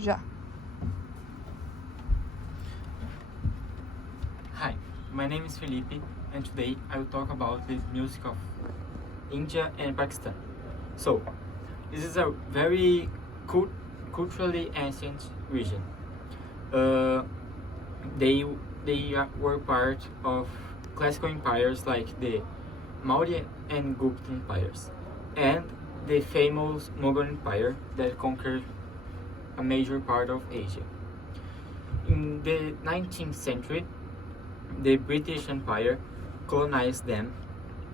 Já. Hi, my name is Felipe, and today I will talk about the music of India and Pakistan. So, this is a very culturally ancient region. Uh, were part of classical empires like the Maurya and Gupta empires, and the famous Mughal Empire that conquered a major part of Asia. In the 19th century, the British Empire colonized them,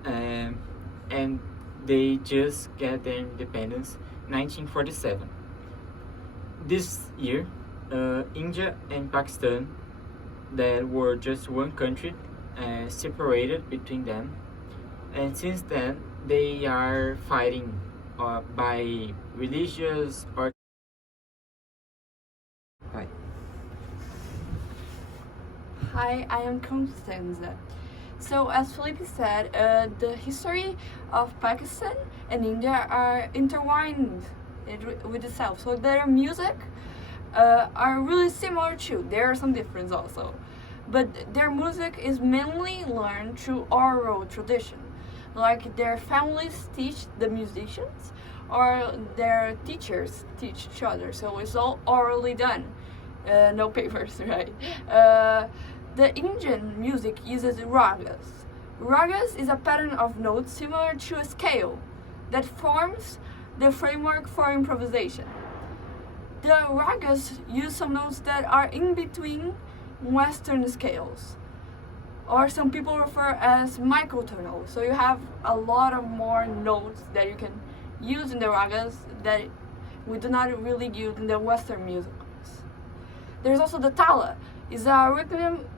and they just get their independence in 1947. This year, India and Pakistan, that were just one country, separated between them, and since then they are fighting by religious or. Right. Hi, I am Constanza. So, as Felipe said, the history of Pakistan and India are intertwined with itself. So their music are really similar too. There are some differences also, but their music is mainly learned through oral tradition. Like their families teach the musicians, or their teachers teach each other. So it's all orally done. No papers, right? The Indian music uses ragas. Ragas is a pattern of notes similar to a scale that forms the framework for improvisation. The ragas use some notes that are in between Western scales, or some people refer as microtonal. So you have a lot of more notes that you can use in the ragas that we do not really use in the Western music. There's also the tala. It's a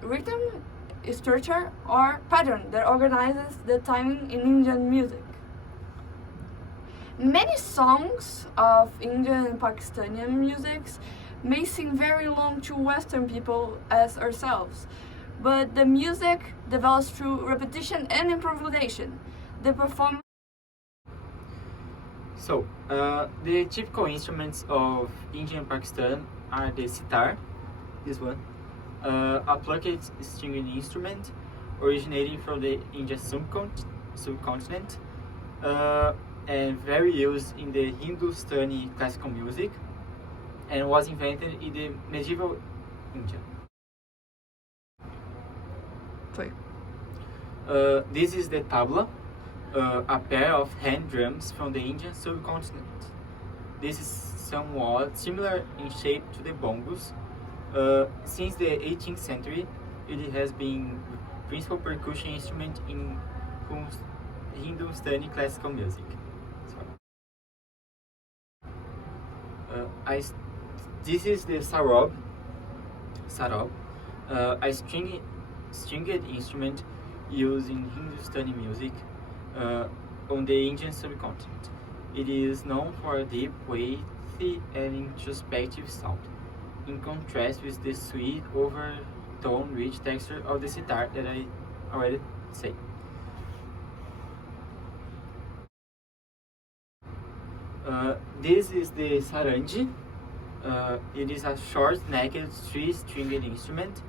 rhythm structure or pattern that organizes the timing in Indian music. Many songs of Indian and Pakistani musics may seem very long to Western people as ourselves, but the music develops through repetition and improvisation. The performance. So, the typical instruments of India and Pakistan are the sitar, this one, a plucked stringed instrument originating from the Indian subcontinent, and very used in the Hindustani classical music, and was invented in the medieval India. This is the tabla, a pair of hand drums from the Indian subcontinent. This is somewhat similar in shape to the bongos. Since the 18th century, it has been the principal percussion instrument in Hindustani classical music. This is the sarab, a stringed instrument used in Hindustani music on the Indian subcontinent. It is known for a deep, weighty, and introspective sound, in contrast with the sweet, overtone, rich texture of the sitar that I already said. This is the sarangi. It is a short-necked, three-stringed instrument,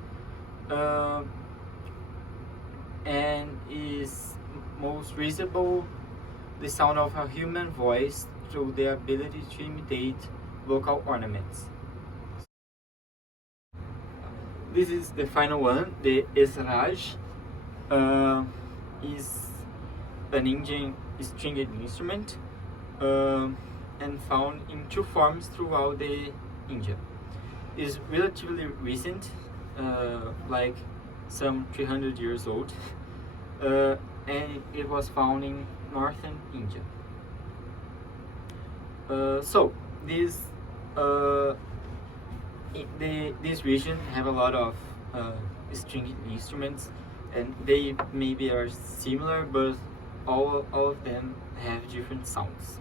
and is most visible the sound of a human voice through the ability to imitate vocal ornaments. This is the final one, the esraj. Is an Indian stringed instrument, and found in two forms throughout the India. It is relatively recent, like some 300 years old, and it was found in northern India. So this region have a lot of stringed instruments, and they maybe are similar, but all of them have different sounds.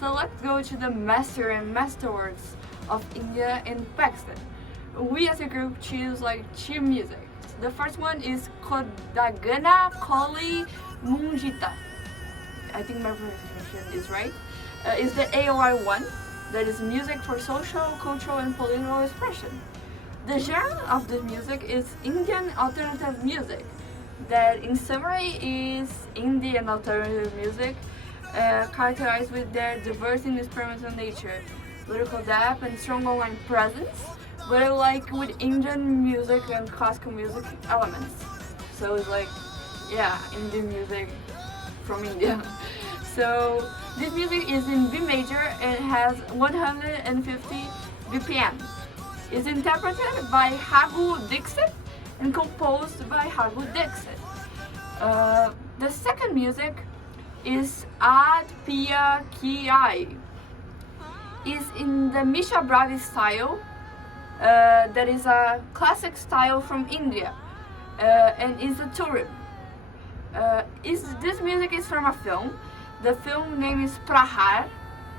So let's go to the master and masterworks of India and Pakistan. We as a group choose like two music. The first one is Kodagana Koli Munjita. I think my pronunciation is right, is the AOI one, that is music for social, cultural, and political expression. The genre of this music is Indian alternative music, that in summary is Indian alternative music, characterized with their diverse and experimental nature, lyrical depth, and strong online presence, but like with Indian music and classical music elements. So it's like, yeah, Indian music from India. So this music is in B major and has 150 BPM. It's interpreted by Raghu Dixit and composed by Raghu Dixit. The second music is Ad Pia Ki Ai. Is in the Misha Bravi style, that is a classic style from India, and is a tourism. This music is from a film. The film name is Prahar,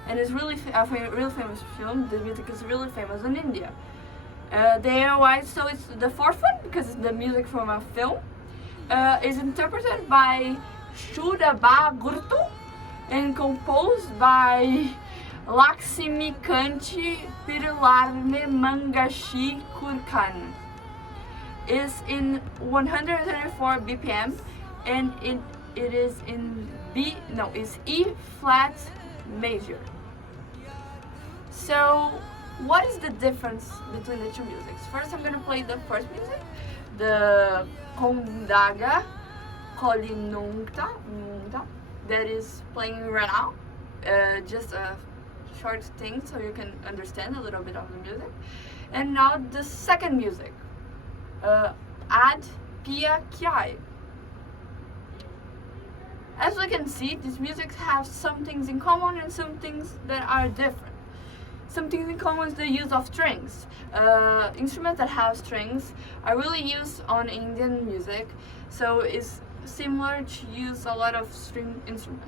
and it's really really famous film. The music is really famous in India. So it's the fourth one because it's the music from a film. Is interpreted by Shuraba Gurtu and composed by Lakshmikanti Pirlarme Mangashi Kurkan. Is in 134 BPM and it is in it's E flat major. So what is the difference between the two musics? First I'm gonna play the first music, the Kondaga Kolinungta, that is playing right now. Just a short thing so you can understand a little bit of the music. And now the second music, Ad Pia Kiai. As we can see, these musics have some things in common and some things that are different. Some things in common is the use of strings. Instruments that have strings are really used on Indian music, so it's similar to use a lot of string instruments.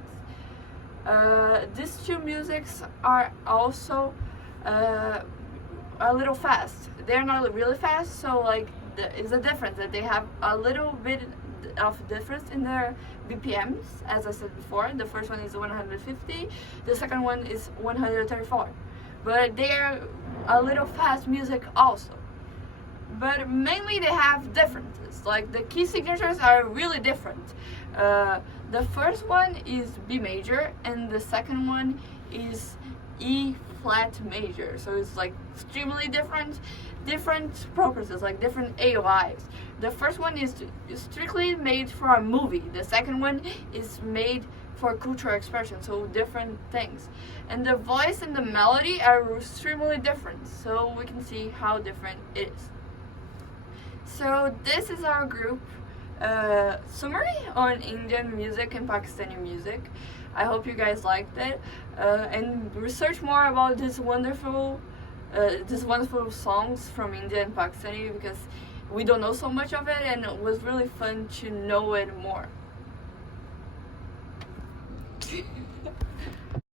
These two musics are also a little fast. They're not really fast, so like it's a difference that they have a little bit of difference in their BPMs. As I said before, the first one is 150, the second one is 134. But they're a little fast music also. But mainly they have differences. Like the key signatures are really different. The first one is B major and the second one is E flat major. So it's like extremely different purposes, like different AOIs. The first one is strictly made for a movie. The second one is made for cultural expression, so different things. And the voice and the melody are extremely different, so we can see how different it is. So this is our group summary on Indian music and Pakistani music. I hope you guys liked it, and research more about these wonderful songs from India and Pakistani, because we don't know so much of it, and it was really fun to know it more.